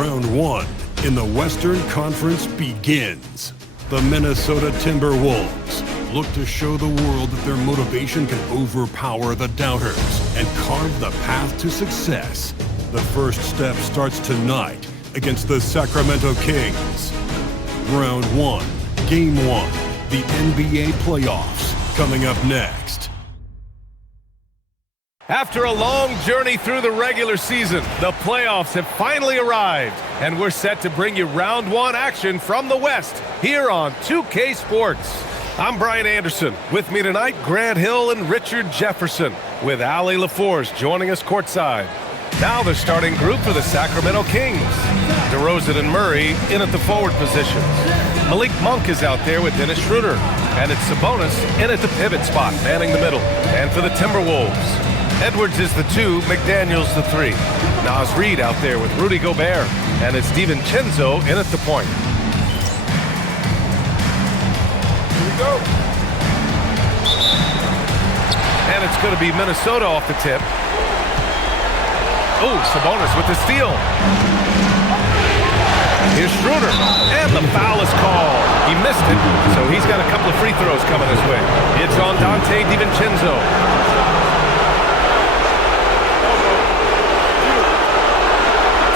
Round one in the Western Conference begins. The Minnesota Timberwolves look to show the world that their motivation can overpower the doubters and carve the path to success. The first step starts tonight against the Sacramento Kings. Round one, Game 1, the NBA playoffs, coming up next. After a long journey through the regular season, the playoffs have finally arrived, and we're set to bring you round one action from the West here on 2K Sports. I'm Brian Anderson. With me tonight, Grant Hill and Richard Jefferson, with Allie LaForce joining us courtside. Now the starting group for the Sacramento Kings. DeRozan and Murray in at the forward positions. Malik Monk is out there with Dennis Schroeder, and it's Sabonis in at the pivot spot, manning the middle. And for the Timberwolves, Edwards is the 2, McDaniels the 3. Naz Reid out there with Rudy Gobert, and it's DiVincenzo in at the point. Here we go. And it's going to be Minnesota off the tip. Oh, Sabonis with the steal. Here's Schroeder, and the foul is called. He missed it, so he's got a couple of free throws coming his way. It's on Dante DiVincenzo.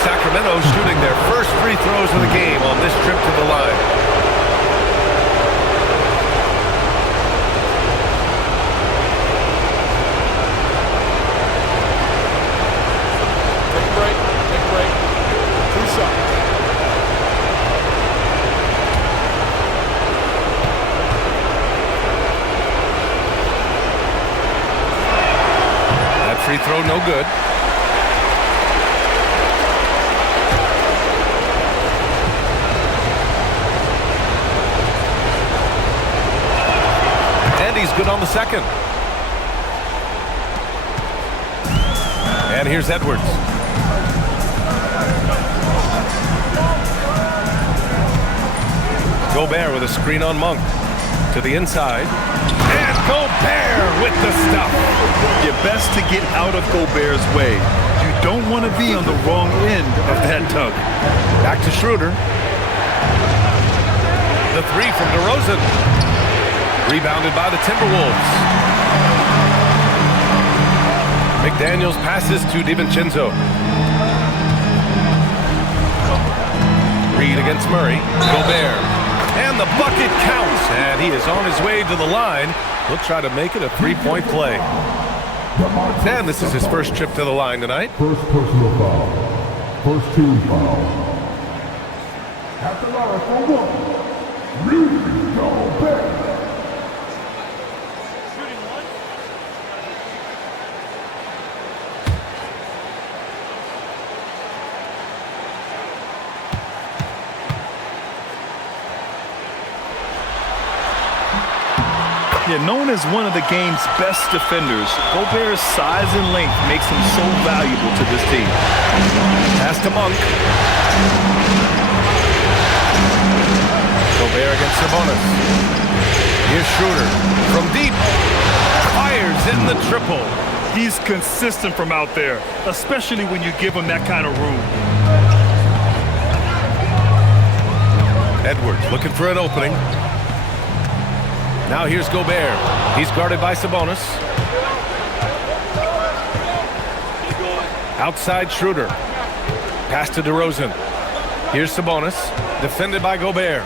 Sacramento shooting their first free throws of the game on this trip to the line. Take a break. 2 shots. That free throw no good. He's good on the second. And here's Edwards. Gobert with a screen on Monk. To the inside. And Gobert with the stuff. You're best to get out of Gobert's way. You don't want to be on the wrong end of that tug. Back to Schroeder. The 3 from DeRozan. Rebounded by the Timberwolves. McDaniels passes to DiVincenzo. Reid against Murray. Gobert. And the bucket counts. And he is on his way to the line. He'll try to make it a three-point play. And this is his first trip to the line tonight. First personal foul. First team foul. At the line for 1. Rudy Gobert. Yeah, known as one of the game's best defenders, Gobert's size and length makes him so valuable to this team. Pass to Monk. Gobert against Sabonis. Here's Schroeder from deep. Fires in the triple. He's consistent from out there, especially when you give him that kind of room. Edwards looking for an opening. Now here's Gobert. He's guarded by Sabonis. Outside Schroeder. Pass to DeRozan. Here's Sabonis. Defended by Gobert.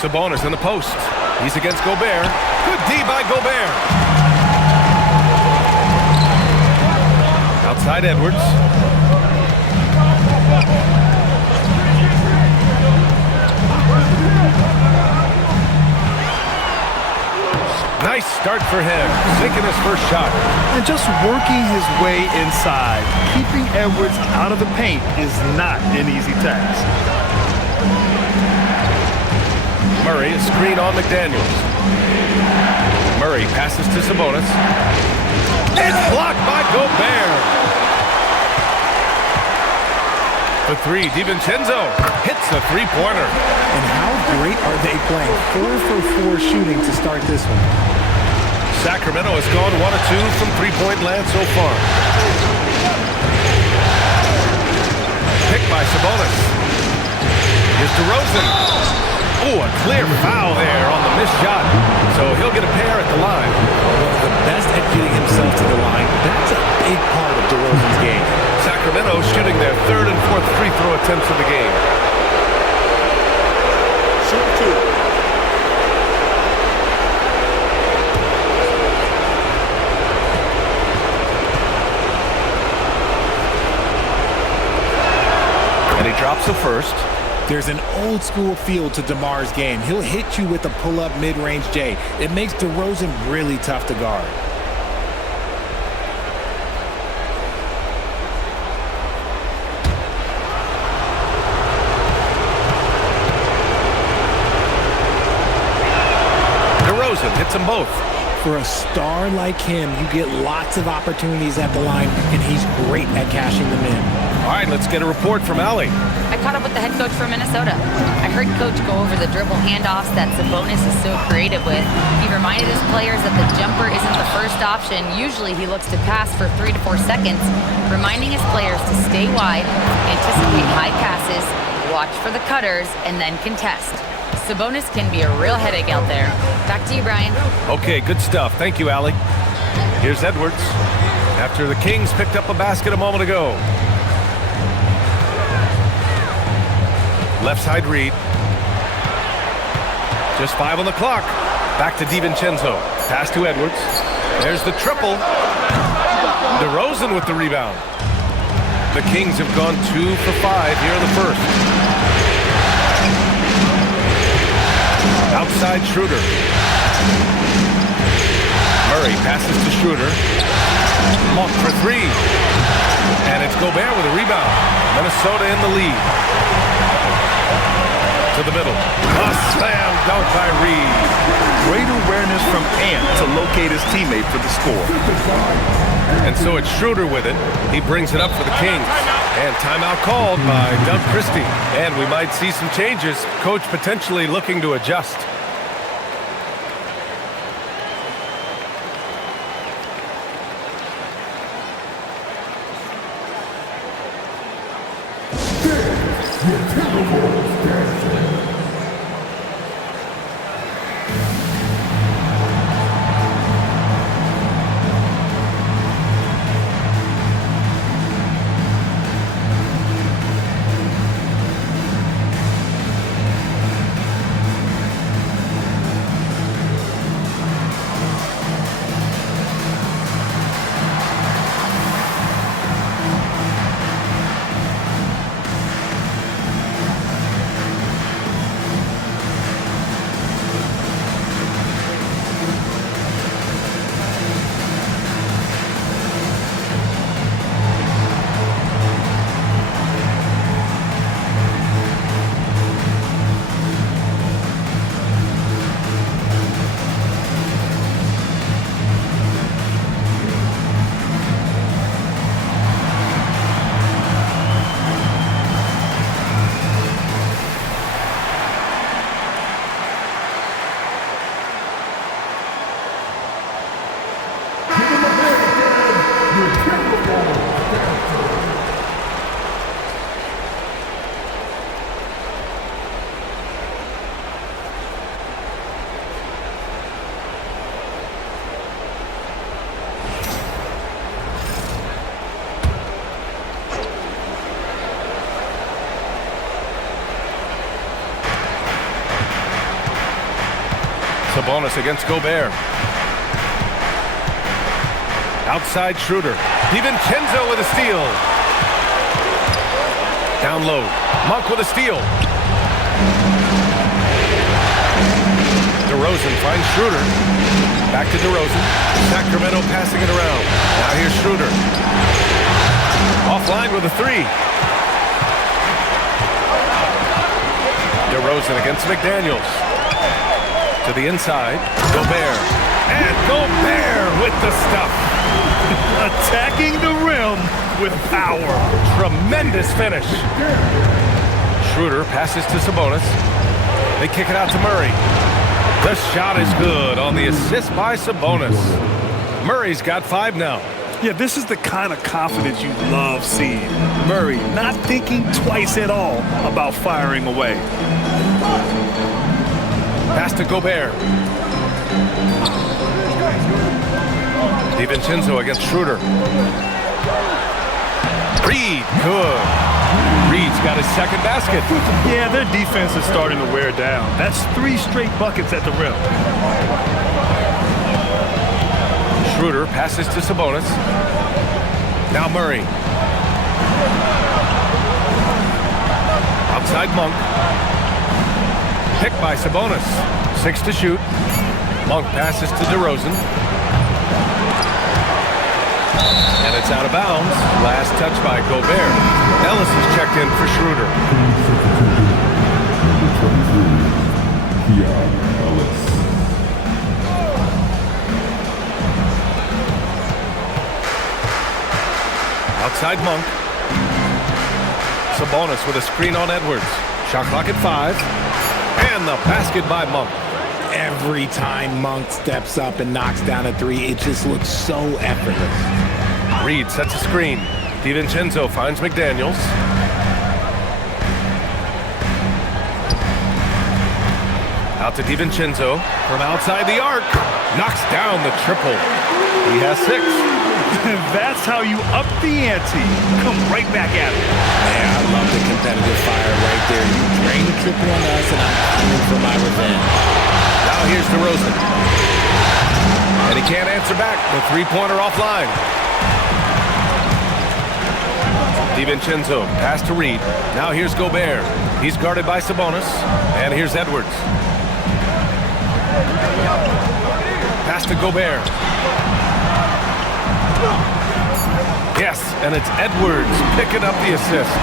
Sabonis in the post. He's against Gobert. Good D by Gobert. Outside Edwards. Nice start for him, taking his first shot. And just working his way inside, keeping Edwards out of the paint is not an easy task. Murray, a screen on McDaniels. Murray passes to Sabonis. It's blocked by Gobert. The 3, DiVincenzo hits a three-pointer. And how great are they playing? 4 for 4 shooting to start this one. Sacramento has gone 1 of 2 from three-point land so far. pick by Sabonis. Here's DeRozan. Ooh, a clear foul there on the missed shot. So he'll get a pair at the line. One of the best at getting himself to the line. That's a big part of DeRozan's game. Sacramento shooting their third and fourth free throw attempts of the game. Shoot two. And he drops the first. There's an old school feel to DeMar's game. He'll hit you with a pull-up mid-range J. It makes DeRozan really tough to guard. DeRozan hits them both. For a star like him, you get lots of opportunities at the line, and he's great at cashing them in. All right, let's get a report from Allie. I caught up with the head coach from Minnesota. I heard Coach go over the dribble handoffs that Sabonis is so creative with. He reminded his players that the jumper isn't the first option. Usually he looks to pass for 3 to 4 seconds, reminding his players to stay wide, anticipate high passes, watch for the cutters, and then contest. Sabonis can be a real headache out there. Back to you, Brian. Okay, good stuff. Thank you, Allie. Here's Edwards. After the Kings picked up a basket a moment ago. Left side read. Just 5 on the clock. Back to DiVincenzo. Pass to Edwards. There's the triple. DeRozan with the rebound. The Kings have gone 2 for 5 here in the first. Outside Schroeder. Murray passes to Schroeder. Monk for 3. And it's Gobert with a rebound. Minnesota in the lead. To the middle. A slam dunk by Reed. Great awareness from Ant to locate his teammate for the score. And so it's Schroeder with it. He brings it up for the Kings. And timeout called by Doug Christie. And we might see some changes. Coach potentially looking to adjust. Sabonis against Gobert. Outside Schroeder. DiVincenzo with a steal. Down low. Monk with a steal. DeRozan finds Schroeder. Back to DeRozan. Sacramento passing it around. Now here's Schroeder. Offline with a 3. DeRozan against McDaniels. To the inside. Gobert. And Gobert with the stuff. Attacking the rim with power. Tremendous finish. Schroeder passes to Sabonis. They kick it out to Murray. The shot is good on the assist by Sabonis. Murray's got 5 now. Yeah, this is the kind of confidence you love seeing. Murray not thinking twice at all about firing away. Pass to Gobert. DiVincenzo against Schroeder. Reed, good. Reed's got his second basket. Yeah, their defense is starting to wear down. That's 3 straight buckets at the rim. Schroeder passes to Sabonis. Now Murray. Outside Monk. Picked by Sabonis. 6 to shoot. Monk passes to DeRozan. And it's out of bounds. Last touch by Gobert. Ellis is checked in for Schroeder. Outside Monk. Sabonis with a screen on Edwards. Shot clock at 5. And the basket by Monk. Every time Monk steps up and knocks down a 3, it just looks so effortless. Reed sets a screen. DiVincenzo finds McDaniels. Out to DiVincenzo from outside the arc. Knocks down the triple. He has 6. That's how you up the ante. Come right back at it. Man, I love the competitive fire right there. You drain the triple on us, and I'm coming for my revenge. Now here's DeRozan. And he can't answer back. The three-pointer offline. DiVincenzo, pass to Reed. Now here's Gobert. He's guarded by Sabonis. And here's Edwards. Pass to Gobert. Yes, and it's Edwards picking up the assist.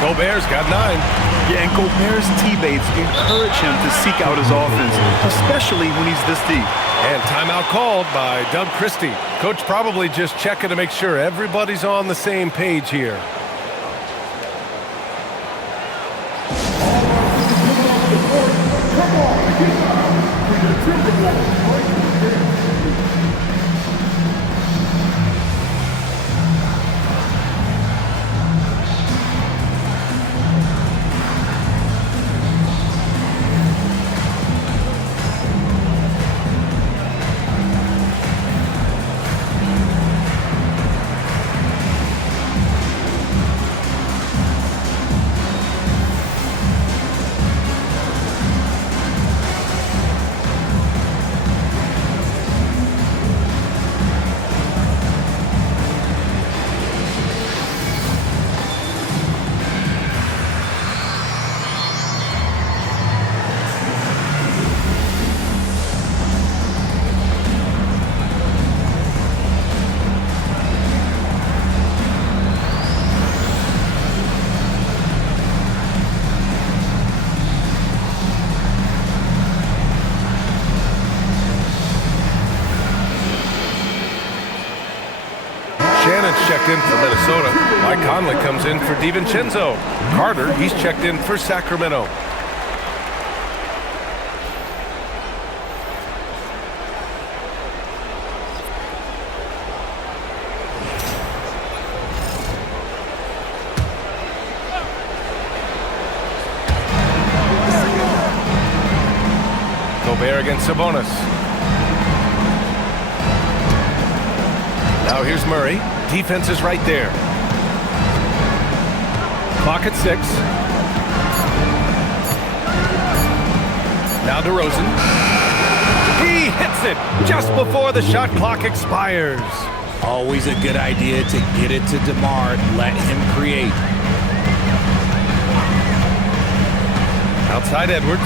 Gobert's got 9. Yeah, and Gobert's teammates encourage him to seek out his offense, especially when he's this deep. And timeout called by Doug Christie. Coach probably just checking to make sure everybody's on the same page here. Checked in for Minnesota. Mike Conley comes in for DiVincenzo. Carter, he's checked in for Sacramento. Gobert against Sabonis. Now here's Murray. Defense is right there. Clock at 6. Now DeRozan. He hits it just before the shot clock expires. Always a good idea to get it to DeMar. Let him create. Outside Edwards.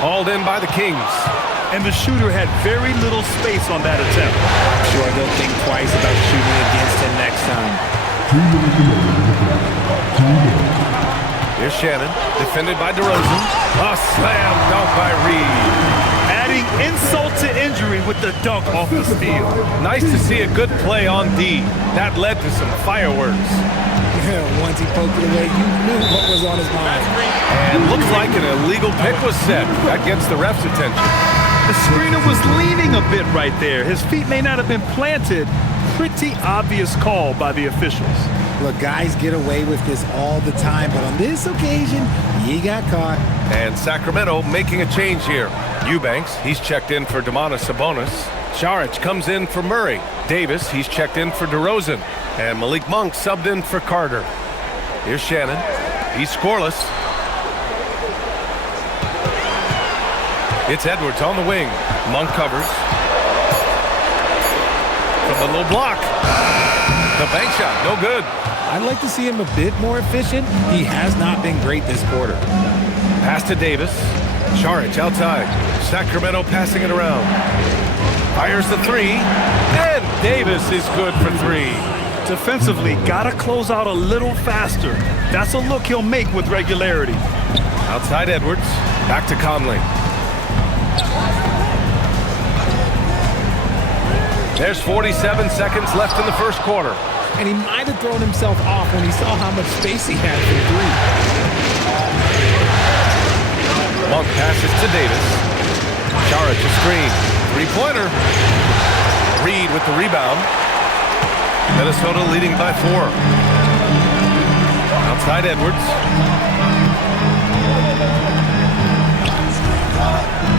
Hauled in by the Kings. And the shooter had very little space on that attempt. I'm sure they'll think twice about shooting against him next time. Here's Shannon, defended by DeRozan. A slam dunk by Reed. Adding insult to injury with the dunk off the steal. Nice to see a good play on D. That led to some fireworks. Once he poked it away, you knew what was on his mind. And looks like an illegal pick was set. That gets the ref's attention. The screener was leaning a bit right there. His feet may not have been planted. Pretty obvious call by the officials. Look, guys get away with this all the time, but on this occasion, he got caught. And Sacramento making a change here. Eubanks, he's checked in for Domantas Sabonis. Saric comes in for Murray. Davis, he's checked in for DeRozan. And Malik Monk subbed in for Carter. Here's Shannon. He's scoreless. It's Edwards on the wing. Monk covers. From the low block. The bank shot, no good. I'd like to see him a bit more efficient. He has not been great this quarter. Pass to Davis. Saric outside. Sacramento passing it around. Fires the three. And Davis is good for three. Defensively, gotta close out a little faster. That's a look he'll make with regularity. Outside Edwards. Back to Conley. There's 47 seconds left in the first quarter. And he might have thrown himself off when he saw how much space he had for three. Monk passes to Davis. Saric a screen. Three-pointer. Reed with the rebound. Minnesota leading by 4. Outside Edwards.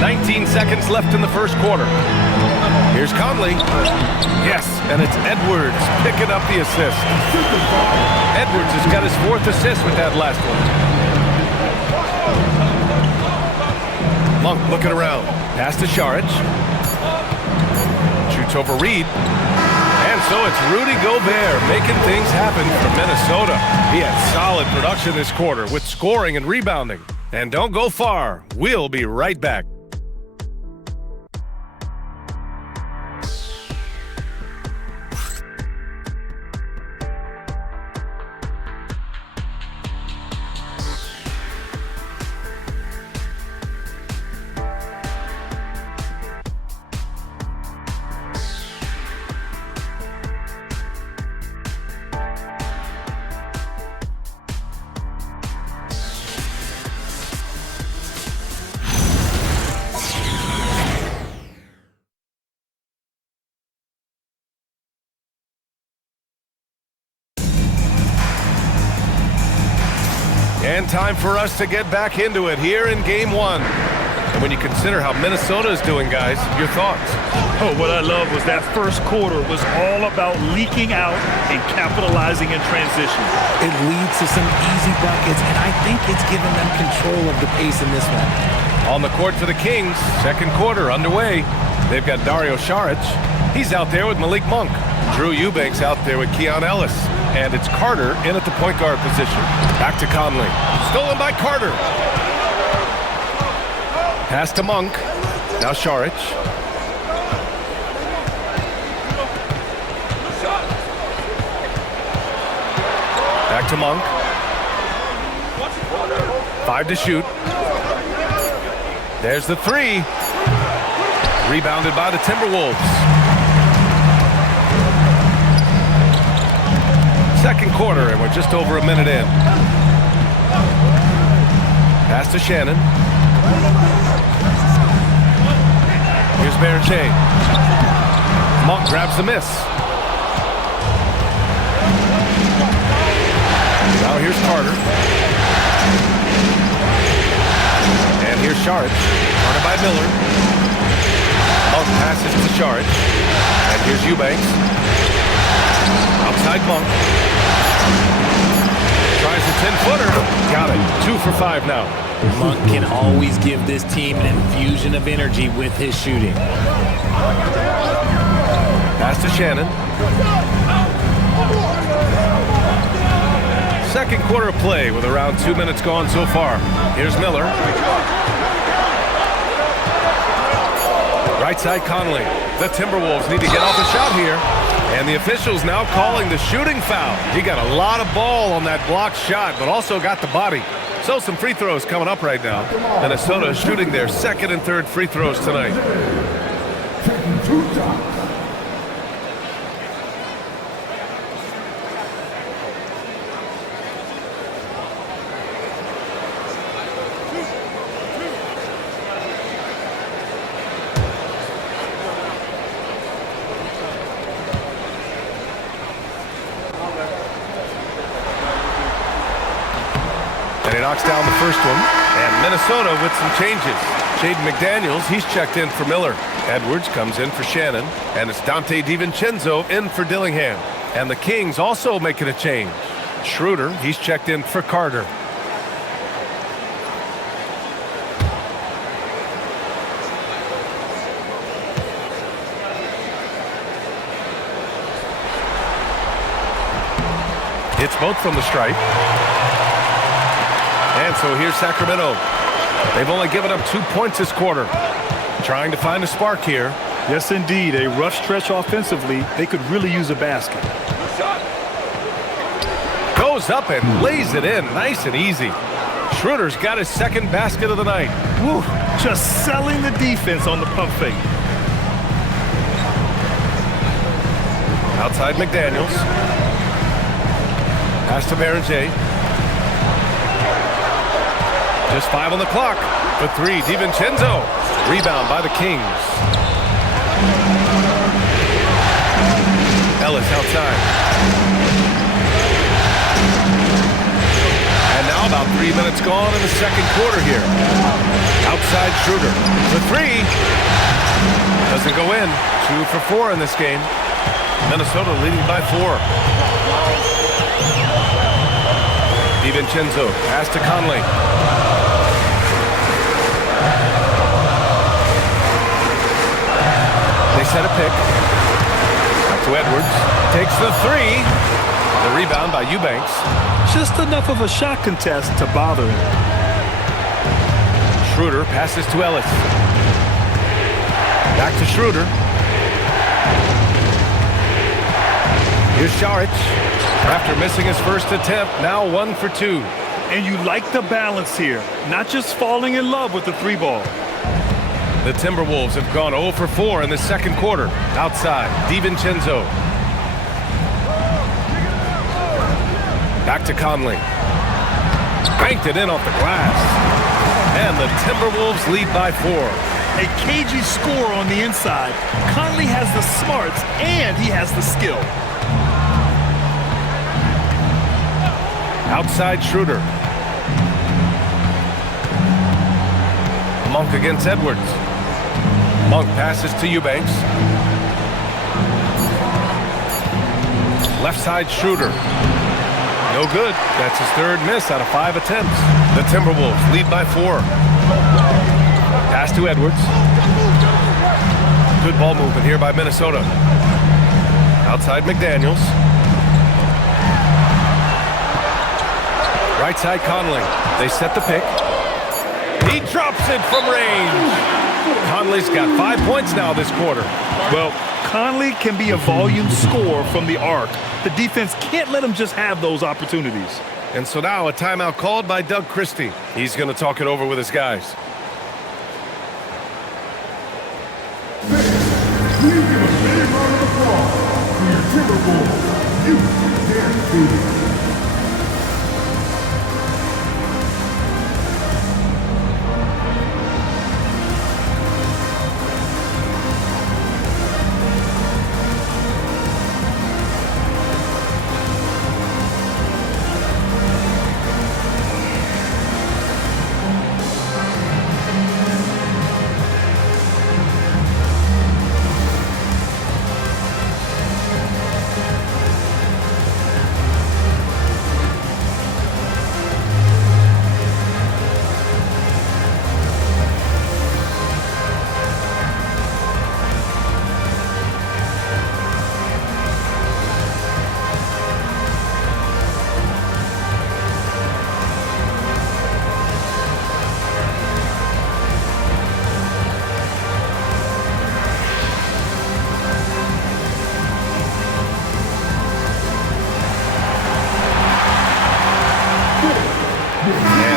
19 seconds left in the first quarter. Here's Conley. Yes, and it's Edwards picking up the assist. Edwards has got his 4th assist with that last one. Monk looking around. Pass to Saric. Shoots over Reed. And so it's Rudy Gobert making things happen for Minnesota. He had solid production this quarter with scoring and rebounding. And don't go far. We'll be right back. And time for us to get back into it here in Game 1. And when you consider how Minnesota is doing, guys, your thoughts? Oh, what I love was that first quarter was all about leaking out and capitalizing in transition. It leads to some easy buckets, and I think it's given them control of the pace in this one. On the court for the Kings, second quarter underway. They've got Dario Saric. He's out there with Malik Monk. Drew Eubanks out there with Keon Ellis. And it's Carter in at the point guard position. Back to Conley. Stolen by Carter. Pass to Monk. Now Saric. Back to Monk. 5 to shoot. There's the three. Rebounded by the Timberwolves. Second quarter, and we're just over a minute in. Pass to Shannon. Here's Berche. Monk grabs the miss. Now here's Carter. And here's Saric. Guarded by Miller. Monk passes to Saric. And here's Eubanks. Outside Monk. Tries a 10-footer. Got it. 2 for 5 now. Monk can always give this team an infusion of energy with his shooting. Pass to Shannon. Second quarter of play with around 2 minutes gone so far. Here's Miller. Right side Conley. The Timberwolves need to get off a shot here. And the officials now calling the shooting foul. He got a lot of ball on that blocked shot, but also got the body. So some free throws coming up right now. Minnesota is shooting their second and third free throws tonight. Taking 2 shots. knocks down the first one. And Minnesota with some changes. Jaden McDaniels, he's checked in for Miller. Edwards comes in for Shannon. And it's Dante DiVincenzo in for Dillingham. And the Kings also making a change. Schroeder, he's checked in for Carter. Hits both from the stripe. And so here's Sacramento. They've only given up 2 points this quarter. Trying to find a spark here. Yes, indeed. A rough stretch offensively. They could really use a basket. Goes up and lays it in. Nice and easy. Schroeder's got his second basket of the night. Woo, just selling the defense on the pump fake. Outside McDaniels. Pass to Berenger. Just 5 on the clock. For 3, DiVincenzo. Rebound by the Kings. Ellis outside. And now about 3 minutes gone in the second quarter here. Outside Schroeder. For 3. Doesn't go in. 2 for 4 in this game. Minnesota leading by 4. DiVincenzo, pass to Conley. They set a pick. Out to Edwards. Takes the 3. The rebound by Eubanks. Just enough of a shot contest to bother him. Schroeder passes to Ellis. Back to Schroeder. Here's Šarić. After missing his first attempt, now 1 for 2. And you like the balance here. Not just falling in love with the 3 ball. The Timberwolves have gone 0 for 4 in the second quarter. Outside, DiVincenzo. Back to Conley. Banked it in off the glass. And the Timberwolves lead by 4. A cagey score on the inside. Conley has the smarts and he has the skill. Outside Schroeder. Monk against Edwards. Monk passes to Eubanks. Left side Schroeder. No good. That's his 3rd miss out of 5 attempts. The Timberwolves lead by 4. Pass to Edwards. Good ball movement here by Minnesota. Outside McDaniels. Right side Conley. They set the pick. He drops it from range. Conley's got 5 points now this quarter. Well, Conley can be a volume scorer from the arc. The defense can't let him just have those opportunities. And so now a timeout called by Doug Christie. He's going to talk it over with his guys. Please give a big round of applause for your Timberwolves. You can do it.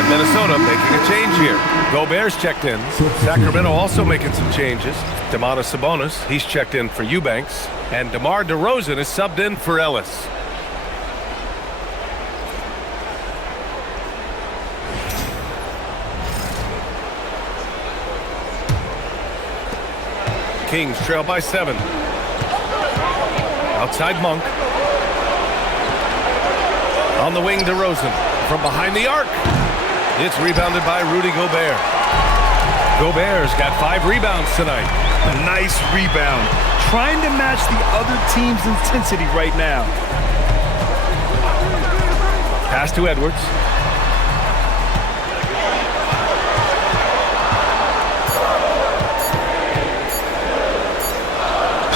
Minnesota making a change here. Gobert's checked in. Sacramento also making some changes. Domantas Sabonis, he's checked in for Eubanks. And DeMar DeRozan is subbed in for Ellis. Kings trail by 7. Outside Monk. On the wing, DeRozan. From behind the arc. It's rebounded by Rudy Gobert. Gobert's got 5 rebounds tonight. A nice rebound. Trying to match the other team's intensity right now. Pass to Edwards.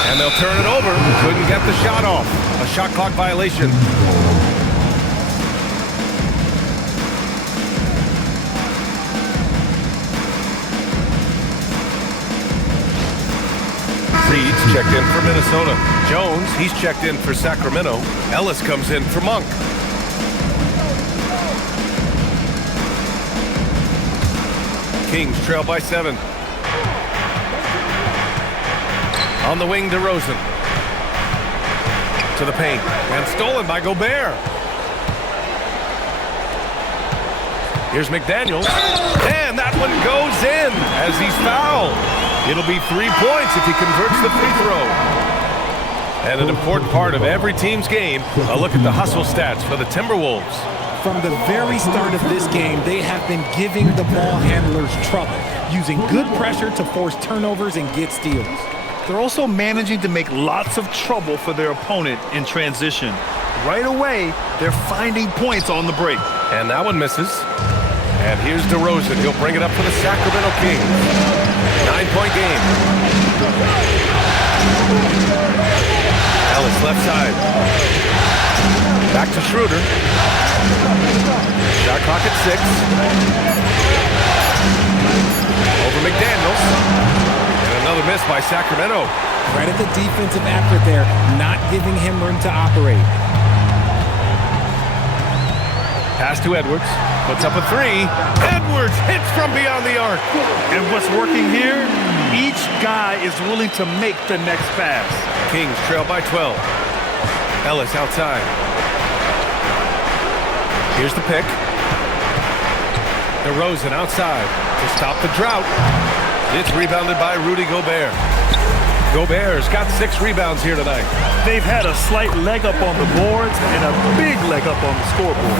And they'll turn it over. Couldn't get the shot off. A shot clock violation. Reed's checked in for Minnesota. Jones, he's checked in for Sacramento. Ellis comes in for Monk. Kings trail by 7. On the wing, DeRozan. To the paint. And stolen by Gobert. Here's McDaniels. And that one goes in as he's fouled. It'll be 3 points if he converts the free throw. And an important part of every team's game, a look at the hustle stats for the Timberwolves. From the very start of this game, they have been giving the ball handlers trouble, using good pressure to force turnovers and get steals. They're also managing to make lots of trouble for their opponent in transition. Right away, they're finding points on the break. And that one misses. And here's DeRozan. He'll bring it up for the Sacramento Kings. 9-point game. Ellis left side. Back to Schroeder. Shot clock at 6. Over McDaniels. And another miss by Sacramento. Credit the defensive effort there, not giving him room to operate. Pass to Edwards. Puts up a 3. Edwards hits from beyond the arc. And what's working here? Each guy is willing to make the next pass. Kings trail by 12. Ellis outside. Here's the pick. DeRozan outside to stop the drought. It's rebounded by Rudy Gobert. Gobert's got 6 rebounds here tonight. They've had a slight leg up on the boards and a big leg up on the scoreboard.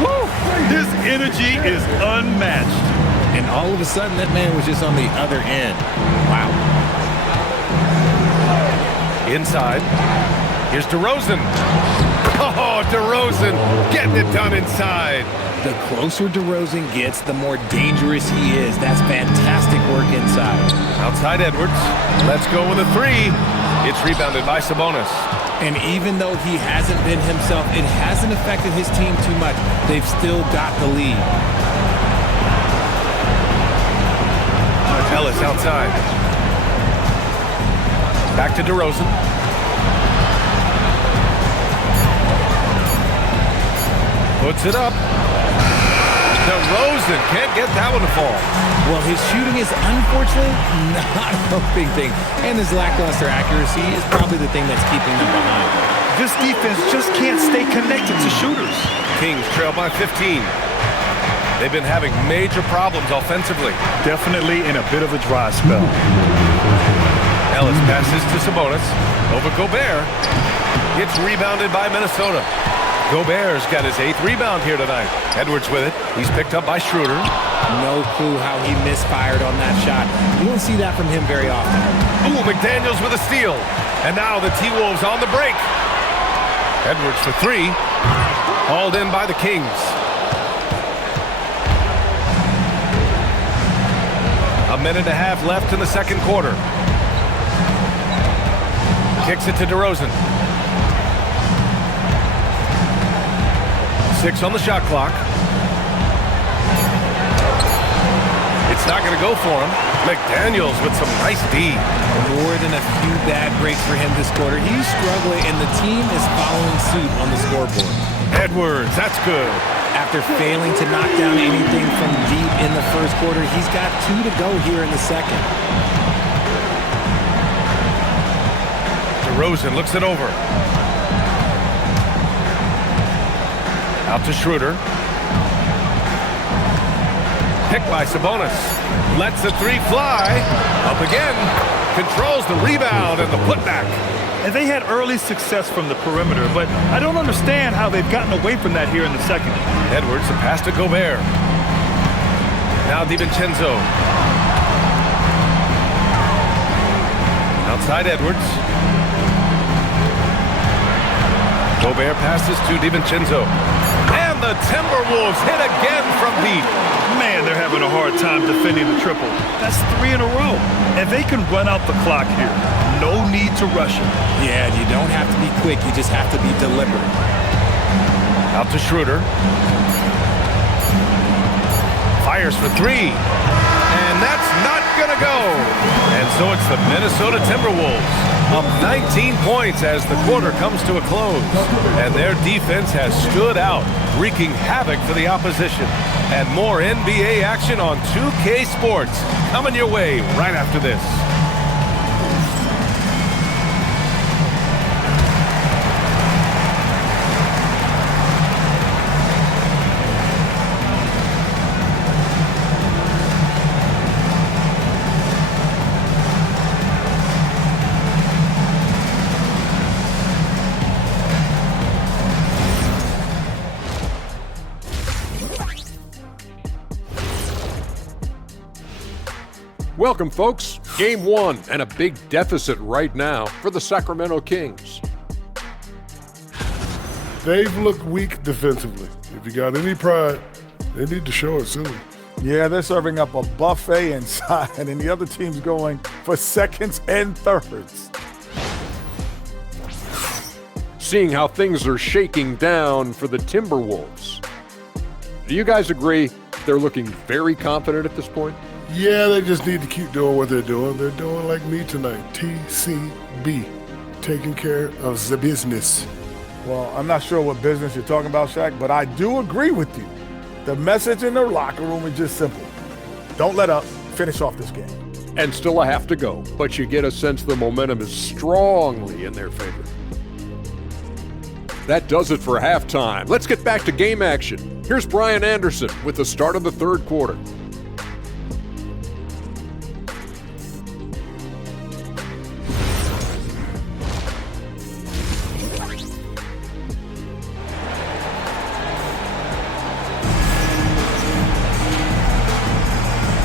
Woo! His energy is unmatched. And all of a sudden, that man was just on the other end. Wow. Inside. Here's DeRozan. Oh, DeRozan getting it done inside. The closer DeRozan gets, the more dangerous he is. That's fantastic work inside. Outside Edwards. Let's go with a 3. It's rebounded by Sabonis. And even though he hasn't been himself, it hasn't affected his team too much. They've still got the lead. Ellis outside. Back to DeRozan. Puts it up. DeRozan can't get that one to fall. Well, his shooting is unfortunately not helping things. And his lackluster accuracy is probably the thing that's keeping them behind. This defense just can't stay connected to shooters. Kings trail by 15. They've been having major problems offensively. Definitely in a bit of a dry spell. Ellis passes to Sabonis. Over Gobert. It's rebounded by Minnesota. Gobert's got his 8th rebound here tonight. Edwards with it. He's picked up by Schroeder. No clue how he misfired on that shot. You don't see that from him very often. Ooh, McDaniels with a steal. And now the T-Wolves on the break. Edwards for 3. Hauled in by the Kings. A minute and a half left in the second quarter. Kicks it to DeRozan. 6 on the shot clock. It's not going to go for him. McDaniels with some nice D. More than a few bad breaks for him this quarter. He's struggling, and the team is following suit on the scoreboard. Edwards, that's good. After failing to knock down anything from deep in the first quarter, he's got 2 to go here in the second. DeRozan looks it over. Out to Schroeder. Picked by Sabonis. Lets the 3 fly. Up again. Controls the rebound and the putback. And they had early success from the perimeter, but I don't understand how they've gotten away from that here in the second. Edwards, a pass to Gobert. Now DiVincenzo. Outside Edwards. Gobert passes to DiVincenzo. And the Timberwolves hit again from deep. Man, they're having a hard time defending the triple. That's 3 in a row. And they can run out the clock here. No need to rush it. Yeah, you don't have to be quick. You just have to be deliberate. Out to Schroeder. Fires for 3. And that's not going to go. And so it's the Minnesota Timberwolves up 19 points as the quarter comes to a close. And their defense has stood out, wreaking havoc for the opposition. And more NBA action on 2K Sports coming your way right after this. Welcome, folks. Game 1 and a big deficit right now for the Sacramento Kings. They've looked weak defensively. If you got any pride, they need to show it soon. Yeah, they're serving up a buffet inside, and the other team's going for seconds and thirds. Seeing how things are shaking down for the Timberwolves. Do you guys agree they're looking very confident at this point? Yeah, they just need to keep doing what they're doing. They're doing like me tonight, TCB, taking care of the business. Well, I'm not sure what business you're talking about, Shaq, but I do agree with you. The message in the locker room is just simple. Don't let up. Finish off this game. And still a half to go, but you get a sense the momentum is strongly in their favor. That does it for halftime. Let's get back to game action. Here's Brian Anderson with the start of the third quarter.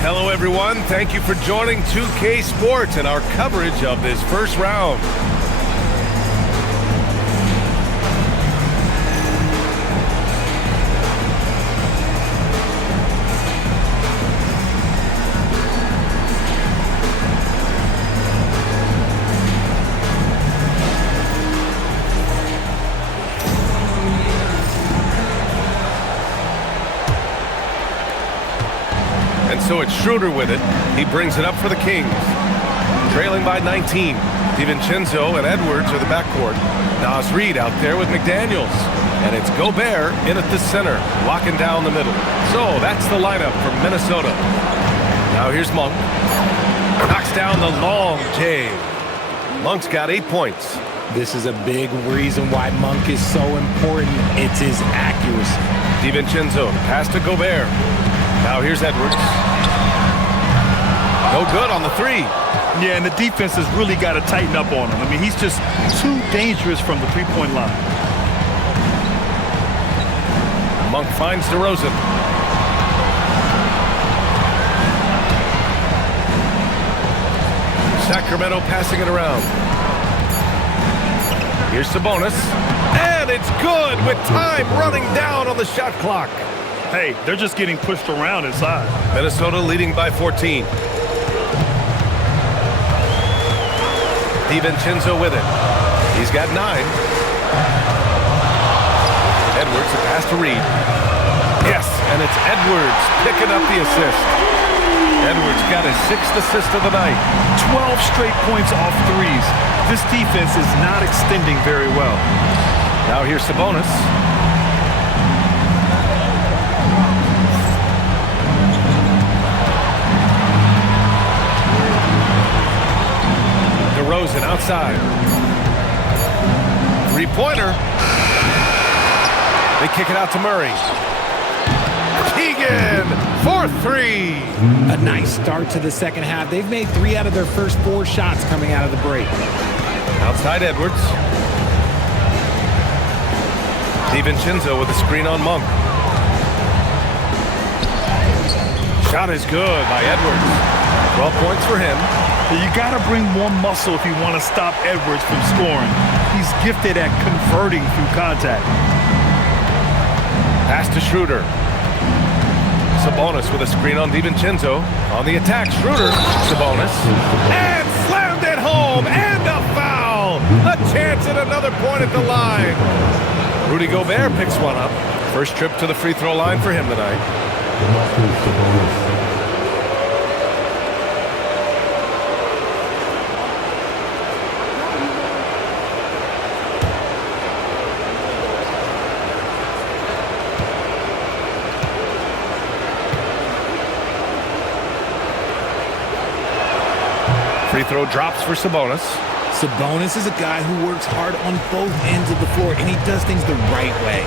Hello, everyone. Thank you for joining 2K Sports and our coverage of this first round. So it's Schroeder with it. He brings it up for the Kings. Trailing by 19. DiVincenzo and Edwards are the backcourt. Naz Reid out there with McDaniels. And it's Gobert in at the center, locking down the middle. So that's the lineup from Minnesota. Now here's Monk. Knocks down the long J. Monk's got 8 points. This is a big reason why Monk is so important. It's his accuracy. DiVincenzo, pass to Gobert. Now here's Edwards. No good on the 3. Yeah, and the defense has really got to tighten up on him. I mean, he's just too dangerous from the three-point line. Monk finds DeRozan. Sacramento passing it around. Here's Sabonis. And it's good with time running down on the shot clock. Hey, they're just getting pushed around inside. Minnesota leading by 14. DiVincenzo with it. He's got 9. Edwards, a pass to Reid. Yes, and it's Edwards picking up the assist. Edwards got his 6th assist of the night. 12 straight points off threes. This defense is not extending very well. Now here's Sabonis. DeRozan outside. 3-pointer. They kick it out to Murray. Keegan for 3. A nice start to the second half. They've made 3 out of their first 4 shots coming out of the break. Outside Edwards. DiVincenzo with a screen on Monk. Shot is good by Edwards. 12 points for him. You got to bring more muscle if you want to stop Edwards from scoring. He's gifted at converting through contact. Pass to Schroeder. Sabonis with a screen on DiVincenzo. On the attack, Schroeder. Sabonis. And slammed it home. And a foul. A chance at another point at the line. Rudy Gobert picks one up. First trip to the free throw line for him tonight. Free throw drops for Sabonis. Sabonis is a guy who works hard on both ends of the floor, and he does things the right way.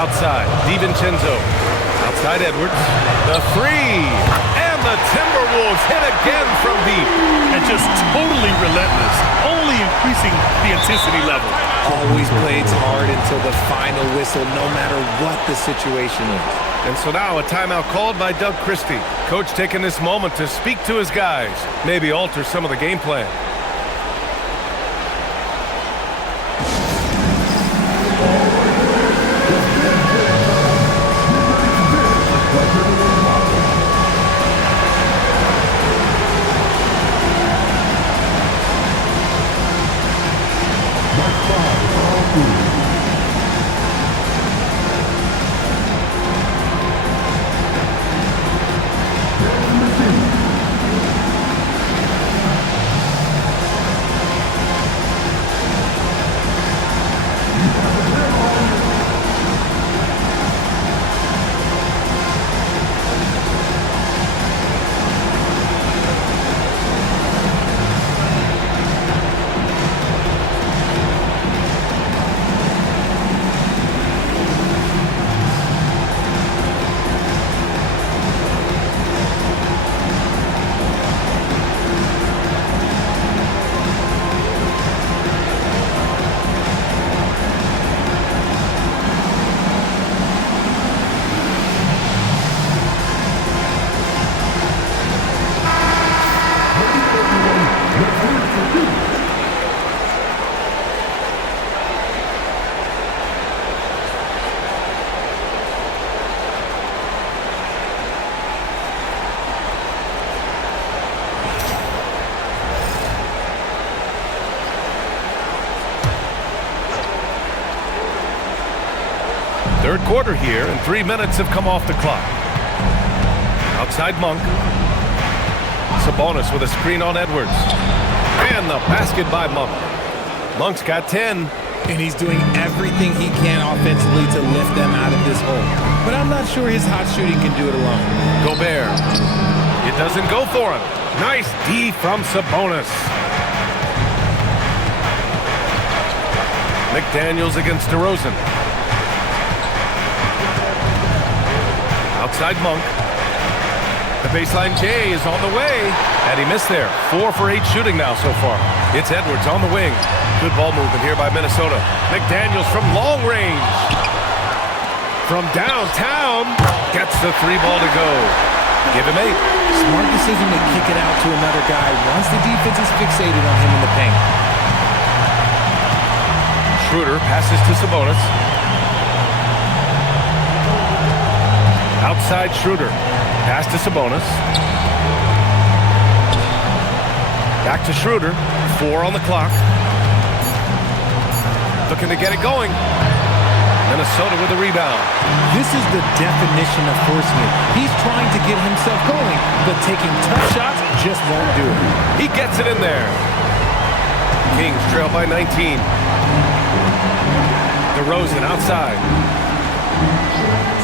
Outside, DiVincenzo. Outside Edwards. The three. And the Timberwolves hit again from deep. And just totally relentless, only increasing the intensity level. Always plays hard until the final whistle, no matter what the situation is. And so now a timeout called by Doug Christie. Coach taking this moment to speak to his guys, maybe alter some of the game plan. Third quarter here, and 3 minutes have come off the clock. Outside Monk. Sabonis with a screen on Edwards. And the basket by Monk. Monk's got 10. And he's doing everything he can offensively to lift them out of this hole. But I'm not sure his hot shooting can do it alone. Gobert. It doesn't go for him. Nice D from Sabonis. McDaniels against DeRozan. Outside Monk. The baseline J is on the way. And he missed there. 4 for 8 shooting now so far. It's Edwards on the wing. Good ball movement here by Minnesota. McDaniels from long range. From downtown. Gets the 3 ball to go. Give him 8. Smart decision to kick it out to another guy once the defense is fixated on him in the paint. Schroeder passes to Sabonis. Outside Schroeder. Pass to Sabonis. Back to Schroeder. 4 on the clock. Looking to get it going. Minnesota with a rebound. This is the definition of forcing it. He's trying to get himself going, but taking tough shots just won't do it. He gets it in there. Kings trail by 19. DeRozan outside.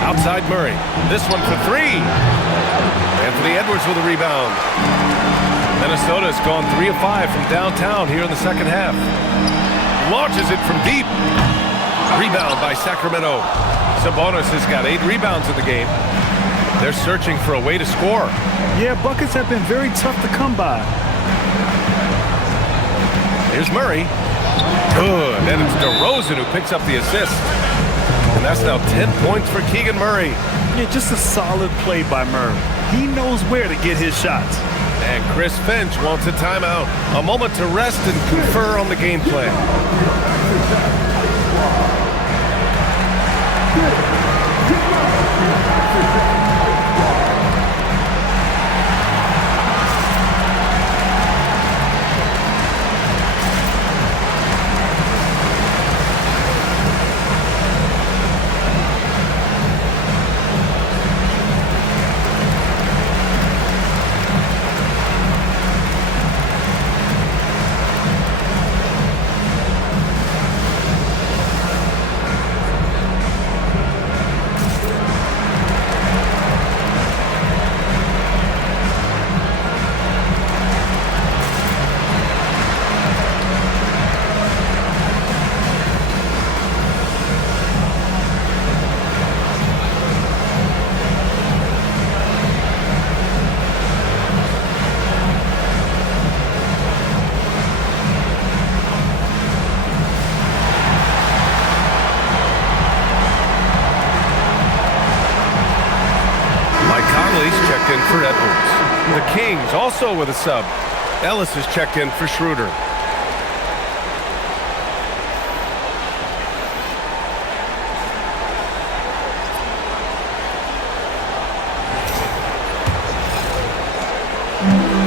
Outside Murray. This one for 3. Anthony Edwards with a rebound. Minnesota's gone 3 of 5 from downtown here in the second half. Launches it from deep. Rebound by Sacramento. Sabonis has got 8 rebounds in the game. They're searching for a way to score. Yeah, buckets have been very tough to come by. Here's Murray. Good. And it's DeRozan who picks up the assist. And that's now 10 points for Keegan Murray. Yeah, just a solid play by Murray. He knows where to get his shots. And Chris Finch wants a timeout. A moment to rest and confer on the game plan. Checked in for Edwards. The Kings also with a sub. Ellis is checked in for Schroeder.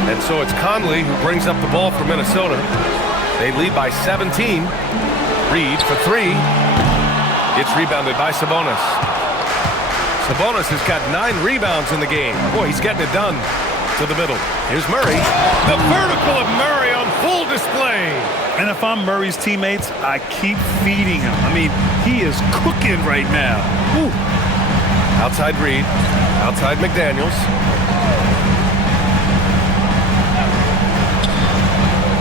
And so it's Conley who brings up the ball for Minnesota. They lead by 17. Reed for three. It's rebounded by Sabonis. Sabonis has got 9 rebounds in the game. Boy, he's getting it done to the middle. Here's Murray. The vertical of Murray on full display. And if I'm Murray's teammates, I keep feeding him. I mean, he is cooking right now. Woo. Outside Reed. Outside McDaniels.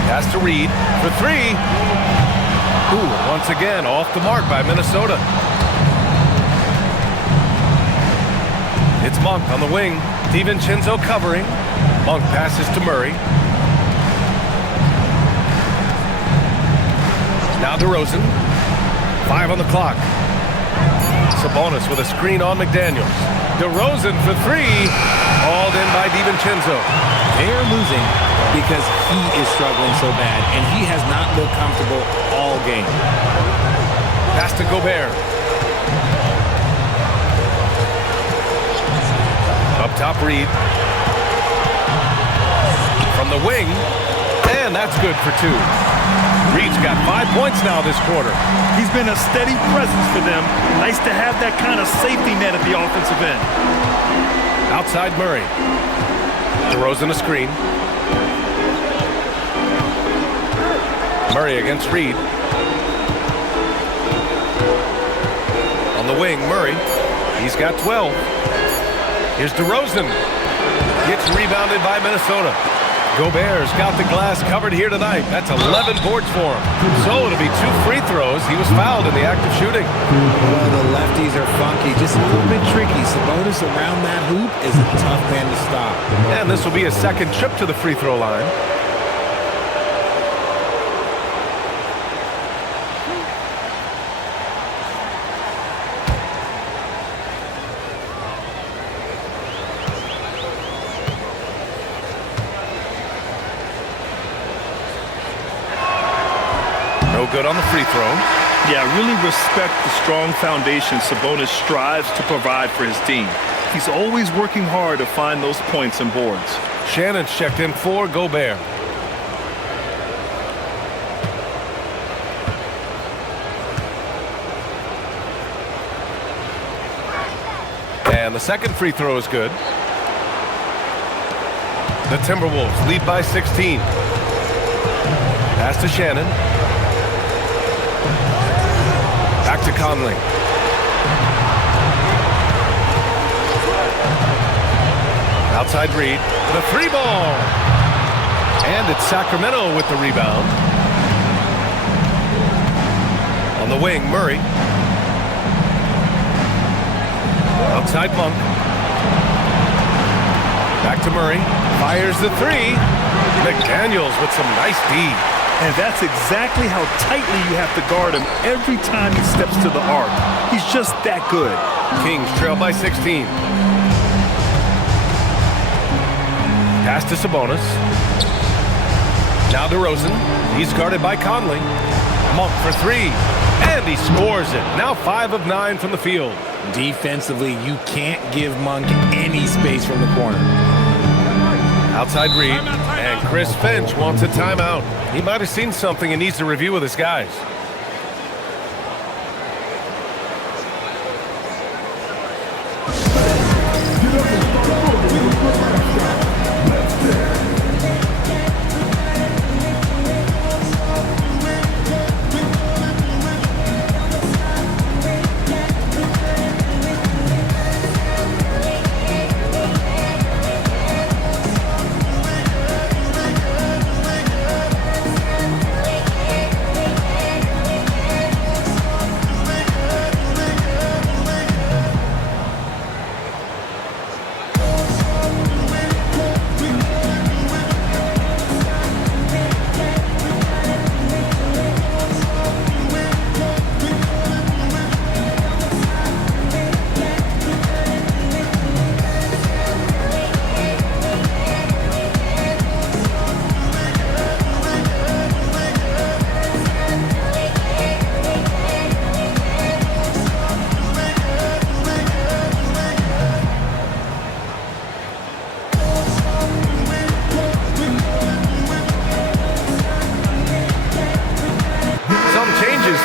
Pass to Reed for three. Ooh, once again, off the mark by Minnesota. It's Monk on the wing. DiVincenzo covering. Monk passes to Murray. Now DeRozan. 5 on the clock. Sabonis with a screen on McDaniels. DeRozan for three. Hauled in by DiVincenzo. They're losing because he is struggling so bad, and he has not looked comfortable all game. Pass to Gobert. Up top, Reed. From the wing. And that's good for 2. Reed's got 5 points now this quarter. He's been a steady presence for them. Nice to have that kind of safety net at the offensive end. Outside Murray. DeRozan a screen. Murray against Reed. On the wing, Murray. He's got 12. Here's DeRozan. Gets rebounded by Minnesota. Gobert's got the glass covered here tonight. That's 11 boards for him. So it'll be 2 free throws. He was fouled in the act of shooting. Well, the lefties are funky. Just a little bit tricky. Sabonis around that hoop is a tough man to stop. And this will be a second trip to the free throw line. No good on the free throw. Yeah, I really respect the strong foundation Sabonis strives to provide for his team. He's always working hard to find those points and boards. Shannon's checked in for Gobert. And the second free throw is good. The Timberwolves lead by 16. Pass to Shannon. Back to Conley. Outside Reed. The 3-ball. And it's Sacramento with the rebound. On the wing, Murray. Outside Monk. Back to Murray. Fires the 3. McDaniels with some nice D. And that's exactly how tightly you have to guard him every time he steps to the arc. He's just that good. Kings trail by 16. Pass to Sabonis. Now DeRozan. He's guarded by Conley. Monk for three. And he scores it. Now 5 of 9 from the field. Defensively, you can't give Monk any space from the corner. Outside Reed. And Chris Finch wants a timeout. He might have seen something and needs to review with his guys.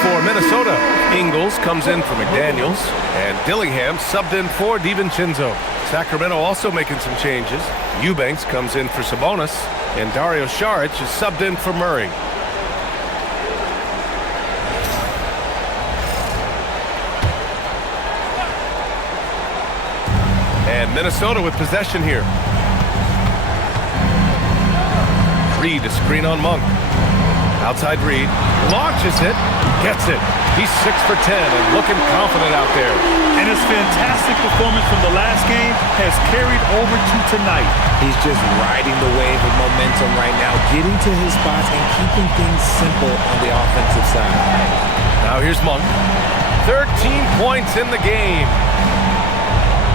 For Minnesota, Ingles comes in for McDaniels, and Dillingham subbed in for DiVincenzo. Sacramento also making some changes. Eubanks comes in for Sabonis, and Dario Saric is subbed in for Murray. And Minnesota with possession here. Reed, a screen on Monk. Outside Reed, launches it, gets it. He's 6 for 10 and looking confident out there. And his fantastic performance from the last game has carried over to tonight. He's just riding the wave of momentum right now, getting to his spots and keeping things simple on the offensive side. Now here's Monk. 13 points in the game.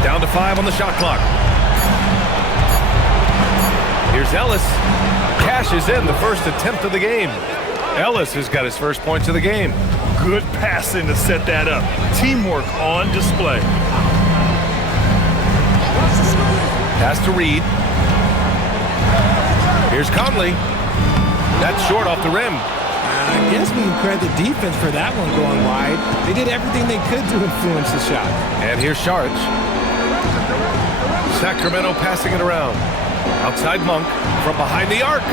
Down to 5 on the shot clock. Here's Ellis. Cashes in the first attempt of the game. Ellis has got his first points of the game. Good passing to set that up. Teamwork on display. Pass to Reed. Here's Conley. That's short off the rim. I guess we can credit the defense for that one going wide. They did everything they could to influence the shot. And here's Saric. Sacramento passing it around. Outside Monk from behind the arc.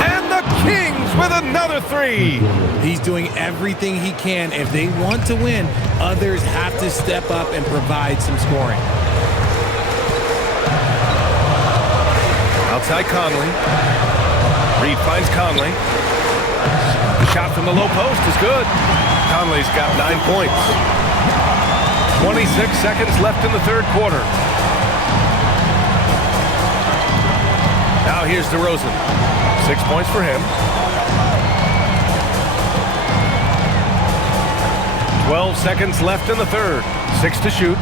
And the Kings with another three. He's doing everything he can. If they want to win, others have to step up and provide some scoring. Outside Conley. Reed finds Conley. The shot from the low post is good. Conley's got 9 points. 26 seconds left in the third quarter. Now here's DeRozan. 6 points for him. 12 seconds left in the third. 6 to shoot.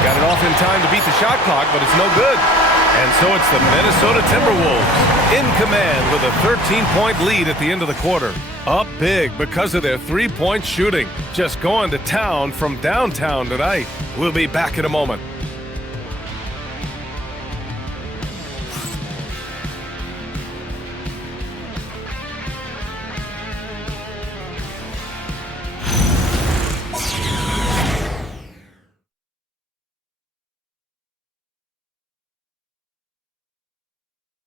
Got it off in time to beat the shot clock, but it's no good. And so it's the Minnesota Timberwolves in command with a 13-point lead at the end of the quarter. Up big because of their three-point shooting. Just going to town from downtown tonight. We'll be back in a moment.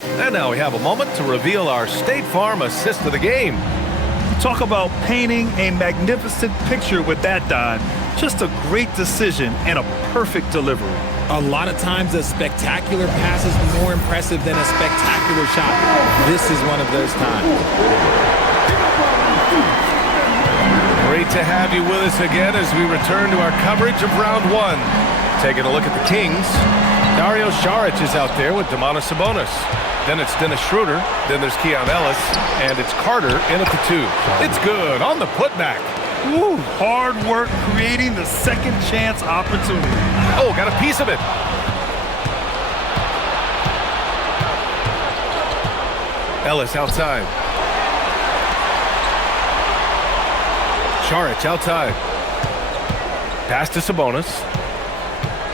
And now we have a moment to reveal our State Farm assist of the game. Talk about painting a magnificent picture with that, Don. Just a great decision and a perfect delivery. A lot of times a spectacular pass is more impressive than a spectacular shot. This is one of those times. Great to have you with us again as we return to our coverage of round one. Taking a look at the Kings. Dario Saric is out there with Domantas Sabonis. Then it's Dennis Schroeder. Then there's Keon Ellis. And it's Carter in at the 2. It's good on the putback. Woo, hard work creating the second chance opportunity. Oh, got a piece of it. Ellis outside. Saric outside. Pass to Sabonis.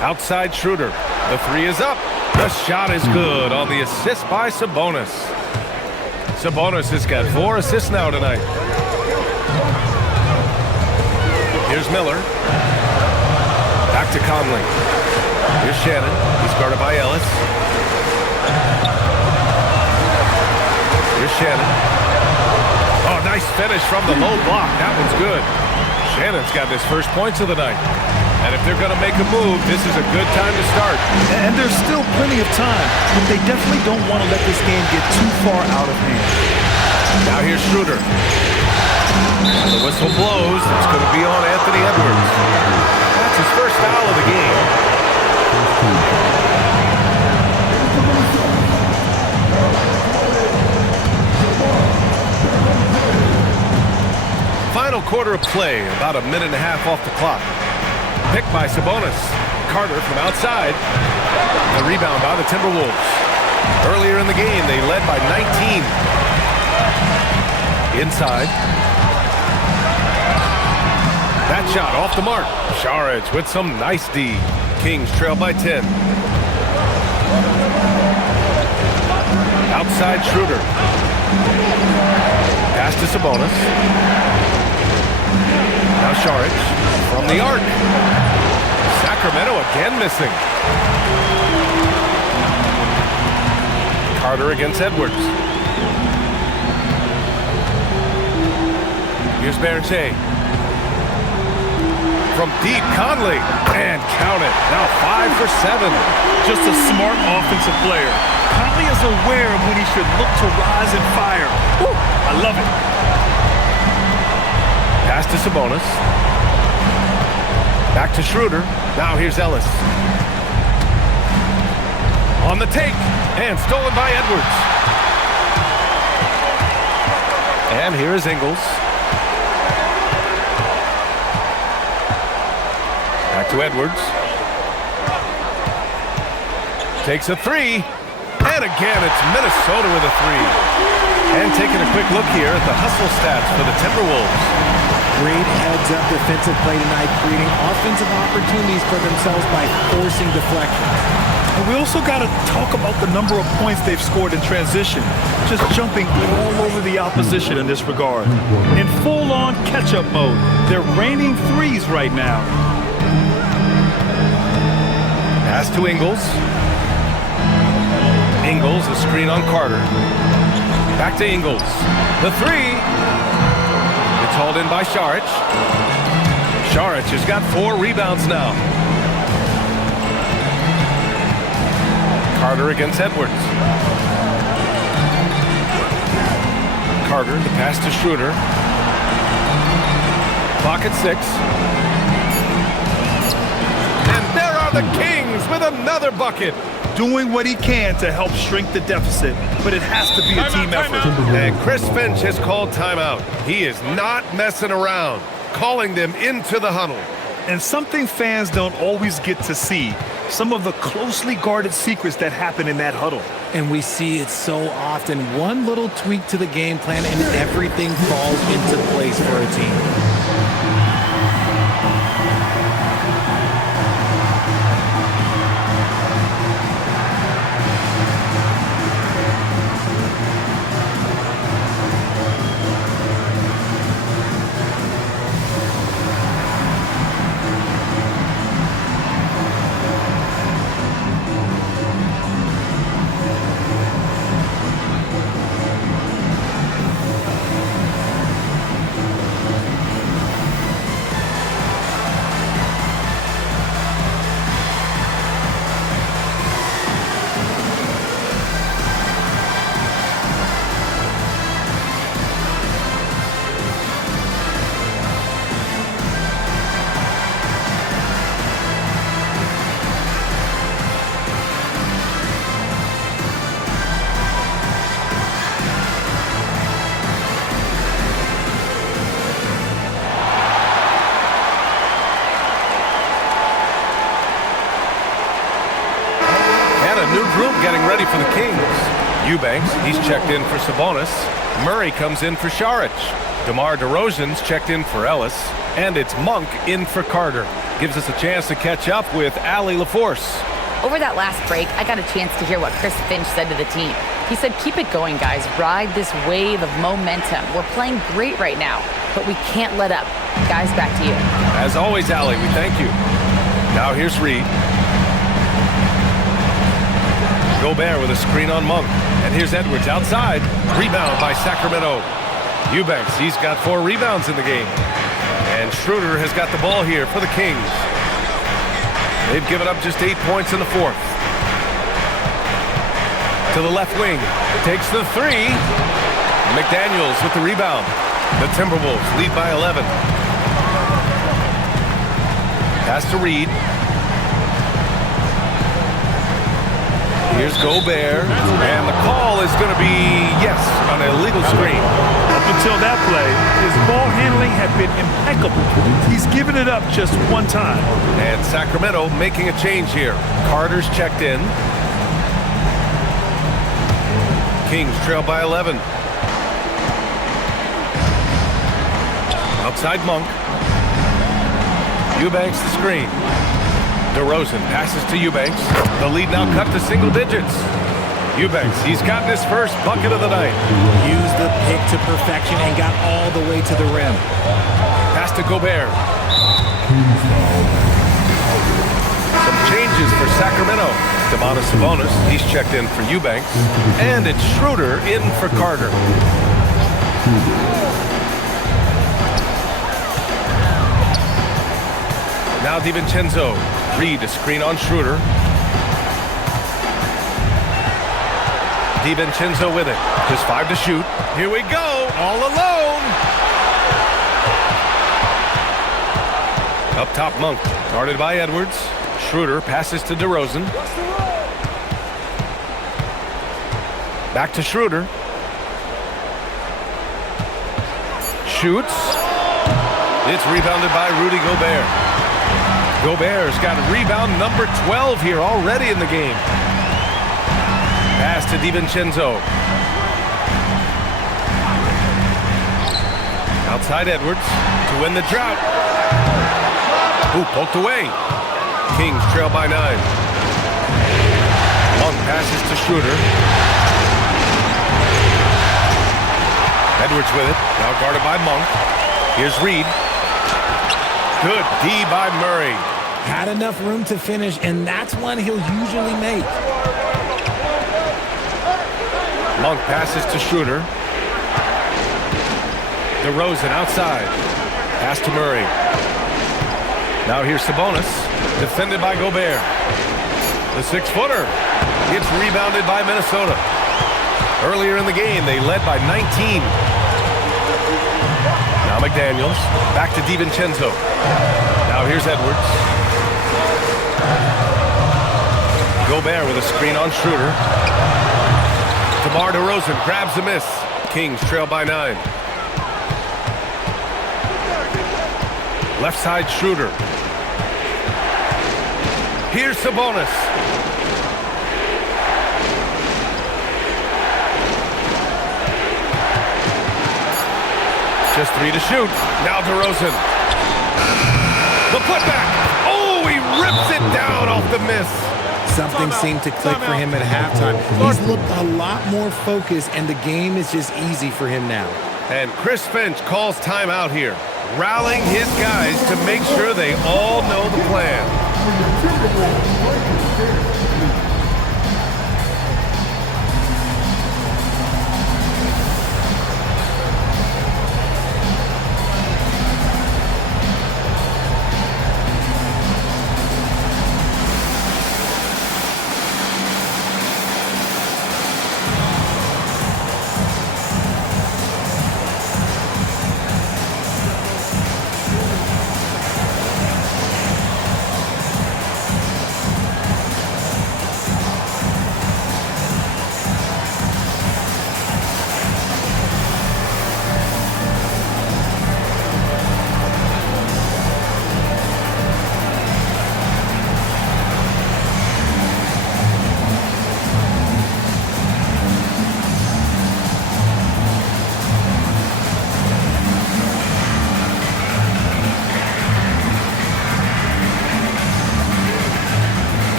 Outside Schroeder. The 3 is up. The shot is good on the assist by Sabonis. Sabonis has got 4 assists now tonight. Here's Miller. Back to Conley. Here's Shannon. He's guarded by Ellis. Here's Shannon. Oh, nice finish from the low block. That one's good. Shannon's got his first points of the night. And if they're going to make a move, this is a good time to start. And there's still plenty of time, but they definitely don't want to let this game get too far out of hand. Now here's Schroeder. The whistle blows. It's going to be on Anthony Edwards. That's his first foul of the game. Final quarter of play, about a minute and a half off the clock. Picked by Sabonis. Carter from outside. The rebound by the Timberwolves. Earlier in the game, they led by 19. Inside. That shot off the mark. Saric with some nice D. Kings trail by 10. Outside Schroeder. Pass to Sabonis. Now Saric from the arc. Sacramento again missing. Carter against Edwards. Here's Berche. From deep, Conley. And count it. Now 5 for 7. Just a smart offensive player. Conley is aware of when he should look to rise and fire. Woo, I love it. Pass to Sabonis. Back to Schroeder. Now here's Ellis. On the take. And stolen by Edwards. And here is Ingles. Back to Edwards. Takes a 3. And again, it's Minnesota with a 3. And taking a quick look here at the hustle stats for the Timberwolves. Great heads-up defensive play tonight, creating offensive opportunities for themselves by forcing deflections. And we also got to talk about the number of points they've scored in transition, just jumping all over the opposition in this regard. In full-on catch-up mode, they're raining threes right now. Pass to Ingles. Ingles, a screen on Carter. Back to Ingles. The 3. It's hauled in by Saric. Saric has got 4 rebounds now. Carter against Edwards. Carter, the pass to Schroeder. Clock at 6. And there are the Kings with another bucket. Doing what he can to help shrink the deficit, but it has to be a team effort. And Chris Finch has called timeout. He is not messing around, calling them into the huddle. And something fans don't always get to see, some of the closely guarded secrets that happen in that huddle. And we see it so often. One little tweak to the game plan and everything falls into place for a team. for the Kings. Eubanks, he's checked in for Sabonis. Murray comes in for Šarić. DeMar DeRozan's checked in for Ellis. And it's Monk in for Carter. Gives us a chance to catch up with Allie LaForce. Over that last break, I got a chance to hear what Chris Finch said to the team. He said, keep it going, guys. Ride this wave of momentum. We're playing great right now, but we can't let up. Guys, back to you. As always, Allie, we thank you. Now here's Reed. Gobert with a screen on Monk. And here's Edwards outside. Rebound by Sacramento. Eubanks, he's got 4 rebounds in the game. And Schroeder has got the ball here for the Kings. They've given up just 8 points in the 4th. To the left wing. Takes the 3. McDaniels with the rebound. The Timberwolves lead by 11. Pass to Reed. Here's Gobert. And the call is going to be, yes, an illegal screen. Up until that play, his ball handling had been impeccable. He's given it up just one time. And Sacramento making a change here. Carter's checked in. Kings trail by 11. Outside Monk. Eubanks the screen. DeRozan passes to Eubanks. The lead now cut to single digits. Eubanks, he's gotten his first bucket of the night. Used the pick to perfection and got all the way to the rim. Pass to Gobert. Some changes for Sacramento. Domantas Sabonis, he's checked in for Eubanks. And it's Schroeder in for Carter. Now DiVincenzo. Reed, a screen on Schroeder. DiVincenzo with it. Just 5 to shoot. Here we go. All alone. Up top, Monk. Guarded by Edwards. Schroeder passes to DeRozan. Back to Schroeder. Shoots. It's rebounded by Rudy Gobert. Gobert's got rebound number 12 here already in the game. Pass to DiVincenzo. Outside Edwards to win the drought. Ooh, poked away. Kings trail by 9. Monk passes to Schroeder. Edwards with it. Now guarded by Monk. Here's Reed. Good D by Murray. Had enough room to finish, and that's one he'll usually make. Monk passes to Schroeder. DeRozan outside. Pass to Murray. Now here's Sabonis. Defended by Gobert. The 6-footer. It's rebounded by Minnesota. Earlier in the game, they led by 19. Now McDaniels. Back to DiVincenzo. Now here's Edwards. Gobert with a screen on Schroeder. DeMar DeRozan grabs the miss. Kings trail by 9. Left side Schroeder. Here's Sabonis. Just 3 to shoot. Now DeRozan. The putback. Oh, he rips it down off the miss. Something seemed to click for him at halftime. He's looked a lot more focused, and the game is just easy for him now. And Chris Finch calls timeout here, rallying his guys to make sure they all know the plan.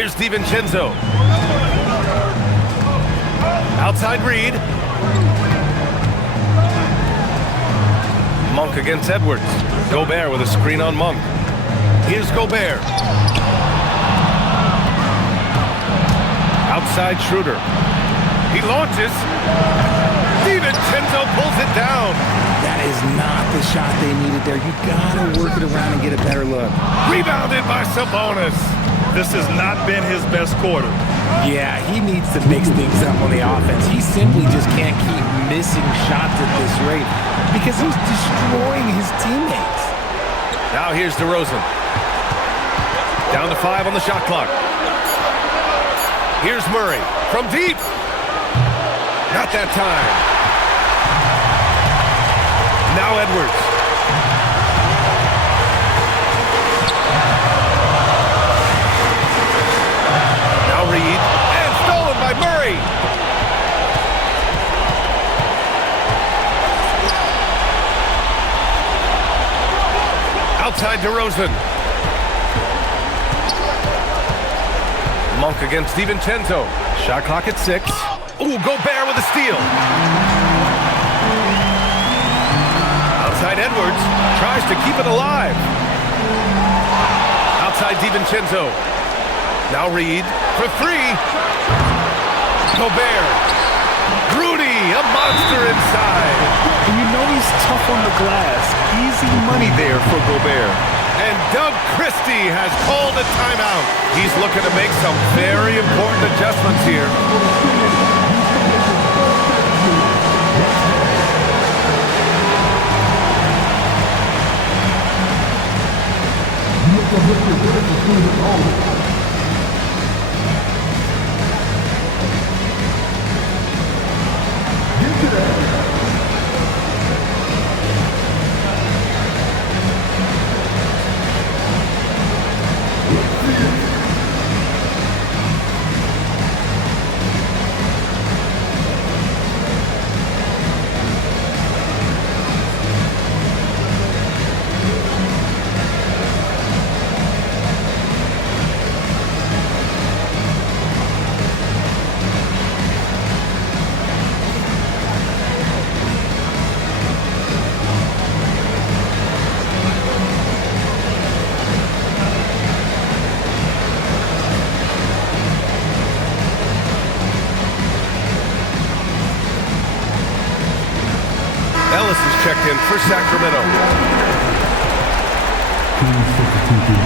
Here's DiVincenzo. Outside Reed. Monk against Edwards. Gobert with a screen on Monk. Here's Gobert. Outside Schroeder. He launches. DiVincenzo pulls it down. That is not the shot they needed there. You gotta work it around and get a better look. Rebounded by Sabonis. This has not been his best quarter. Yeah, he needs to mix things up on the offense. He simply just can't keep missing shots at this rate because he's destroying his teammates. Now here's DeRozan. Down to 5 on the shot clock. Here's Murray from deep. Not that time. Now Edwards. Now Reed. And stolen by Murray. Outside DeRozan. Monk against DiVincenzo. Shot clock at 6. Ooh, Gobert with a steal. Outside Edwards. Tries to keep it alive. Outside DiVincenzo. Now Reed for 3. Gobert. Rudy, a monster inside. And you know he's tough on the glass. Easy money there for Gobert. And Doug Christie has called a timeout. He's looking to make some very important adjustments here. Ellis is checked in for Sacramento. Team substitution,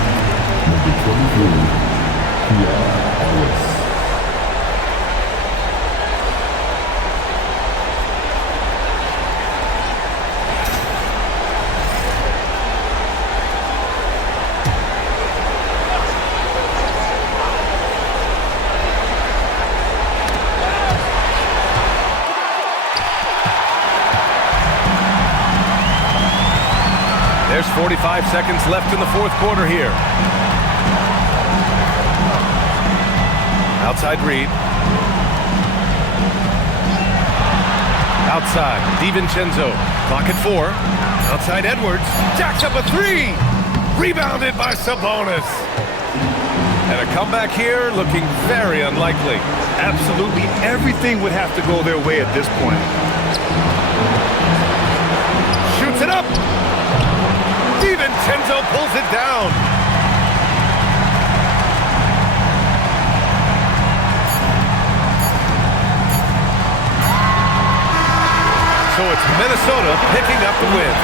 number 23, Ellis. There's 45 seconds left in the fourth quarter here. Outside Reed. Outside, DiVincenzo. Clock at 4. Outside Edwards. Jacks up a 3. Rebounded by Sabonis. And a comeback here looking very unlikely. Absolutely everything would have to go their way at this point. Shoots it up. DiVincenzo pulls it down. So it's Minnesota picking up the win.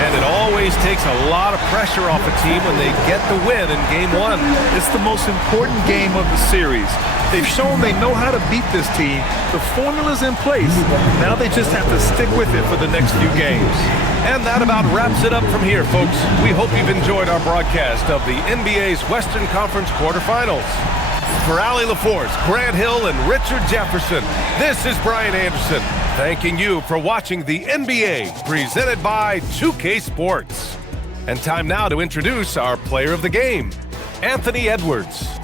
And it always takes a lot of pressure off a team when they get the win in Game 1. It's the most important game of the series. They've shown they know how to beat this team. The formula's in place. Now they just have to stick with it for the next few games. And that about wraps it up from here, folks. We hope you've enjoyed our broadcast of the NBA's Western Conference quarterfinals. For Allie LaForce, Grant Hill, and Richard Jefferson, this is Brian Anderson, thanking you for watching the NBA, presented by 2K Sports. And time now to introduce our player of the game, Anthony Edwards.